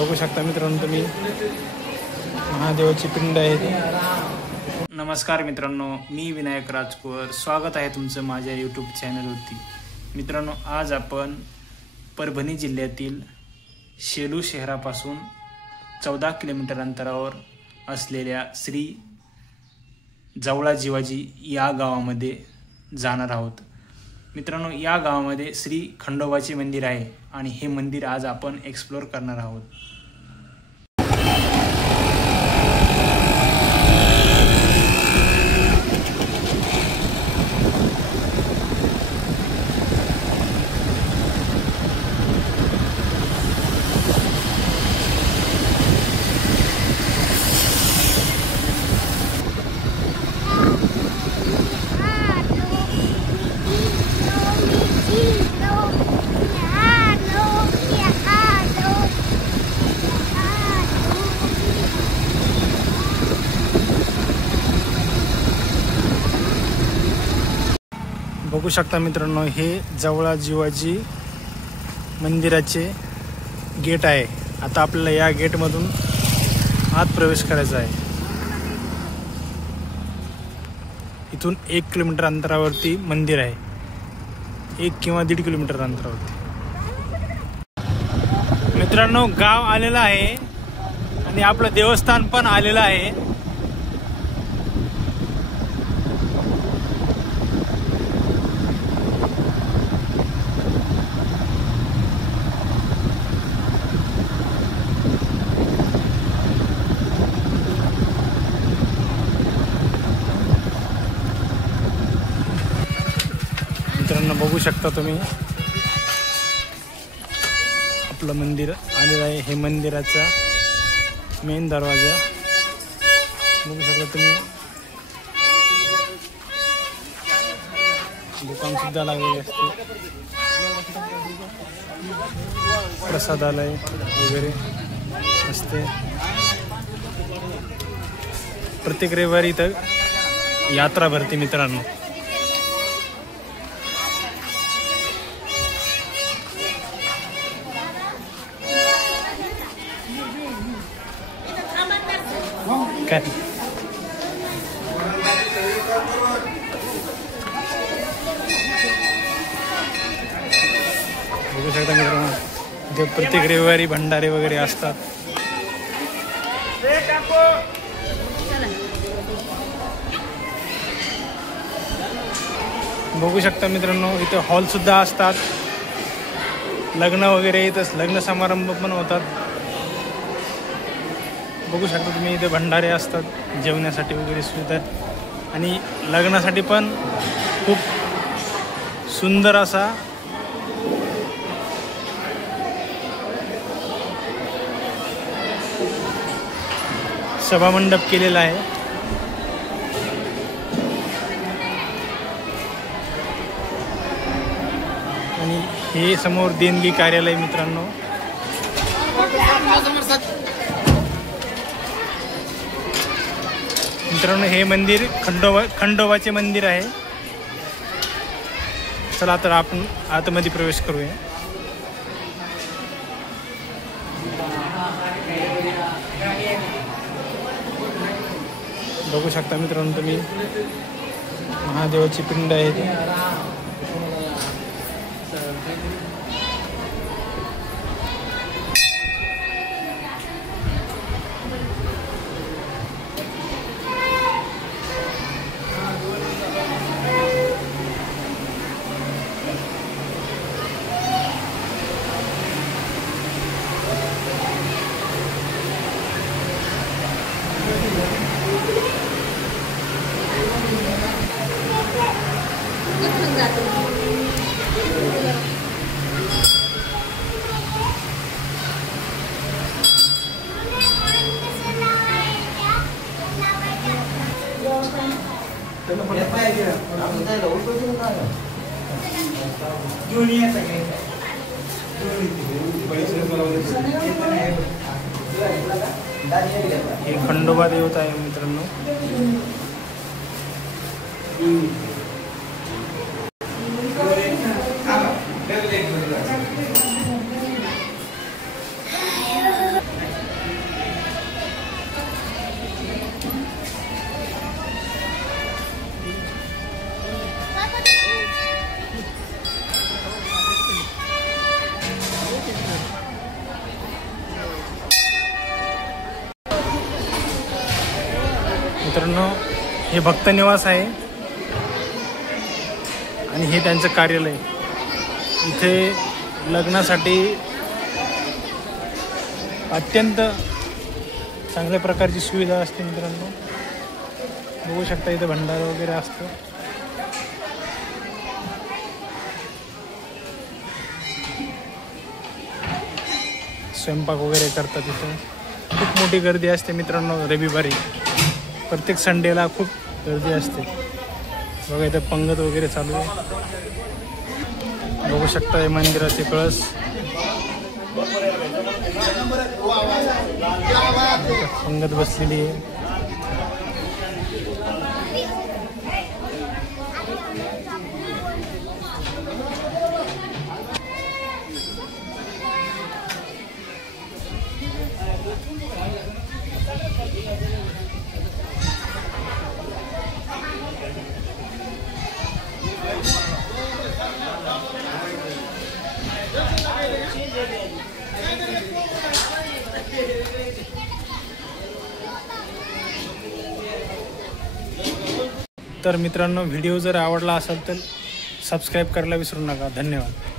बघू शकता मित्रांनो तुम्ही महादेवाची पिंड आहे। नमस्कार मित्रांनो, मी विनायक राजकुवर, स्वागत आहे तुमचं माझ्या यूट्यूब चॅनलवरती। मित्रांनो, आज आपण परभणी जिल्ह्यातील शेलू शहरापासून 14 किलोमीटर अंतरावर असलेल्या श्री जवळा जिवाजी या गावामध्ये जाणार आहोत। मित्रांनो, या गावामध्ये श्री खंडोबाचे मंदिर आहे आणि हे मंदिर आज आपण एक्सप्लोर करणार आहोत। बघू शकता मित्रांनो, हे जवळा जिवाजी मंदिराचे गेट आहे। आता आपल्याला या गेटमधून आत प्रवेश करायचा आहे। इथून 1 किलोमीटर अंतरावरती मंदिर आहे, 1 किंवा 1.5 किलोमीटर अंतरावरती। मित्रांनो, गाव आलेलं आहे आणि आपलं देवस्थान पण आलेलं आहे। मित्रांनो, बघू शकता तुम्ही आपलं मंदिर आलेलं आहे। हे मंदिराचा मेन दरवाजा बघू शकता तुम्ही। दुकान सुद्धा लागलेले असते, प्रसादालय वगैरे असते। प्रत्येक रविवारी इथं यात्रा भरते मित्रांनो। काय बघू शकता मित्रांनो, इथे प्रत्येक रविवारी भंडारे वगैरे असतात। बघू शकता मित्रांनो, इथे हॉल सुद्धा असतात, लग्न वगैरे इथं लग्न समारंभ पण होतात। बघू शकता तुम्ही, इथे भंडारे असतात, जेवण्यासाठी वगैरे सुविधा, आणि लग्नासाठी पण खूप सुंदर असा सभामंडप केलेला आहे। आणि हे समोर देणगी कार्यालय मित्रांनो। मित्रांनो, हे मंदिर खंडोबाचे मंदिर आहे। चला तर आपण आतमध्ये प्रवेश करूया। बघू शकता मित्रांनो तुम्ही महादेवाची पिंड आहे। हे खंडोबा देवता आहे मित्रांनो। हे भक्त निवास आहे आणि हे त्यांचं कार्यालय. इथे लग्नासाठी अत्यंत चांगल्या प्रकारची सुविधा असते मित्रांनो. बघू शकता इथे भंडारा वगैरे असतो. स्वयंपाक वगैरे करतात. इथे खूप मोठी गर्दी असते मित्रांनो. रविवारी प्रत्येक संडेला खूप गर्दी असते. बघा इथे पंगत वगैरे चालू आहे. बघू शकता हे मंदिराचे कळस. पंगत बसलेली आहे. तर मित्रांनो, व्हिडिओ जर आवडला असेल तर सबस्क्राईब करायला विसरू नका. धन्यवाद.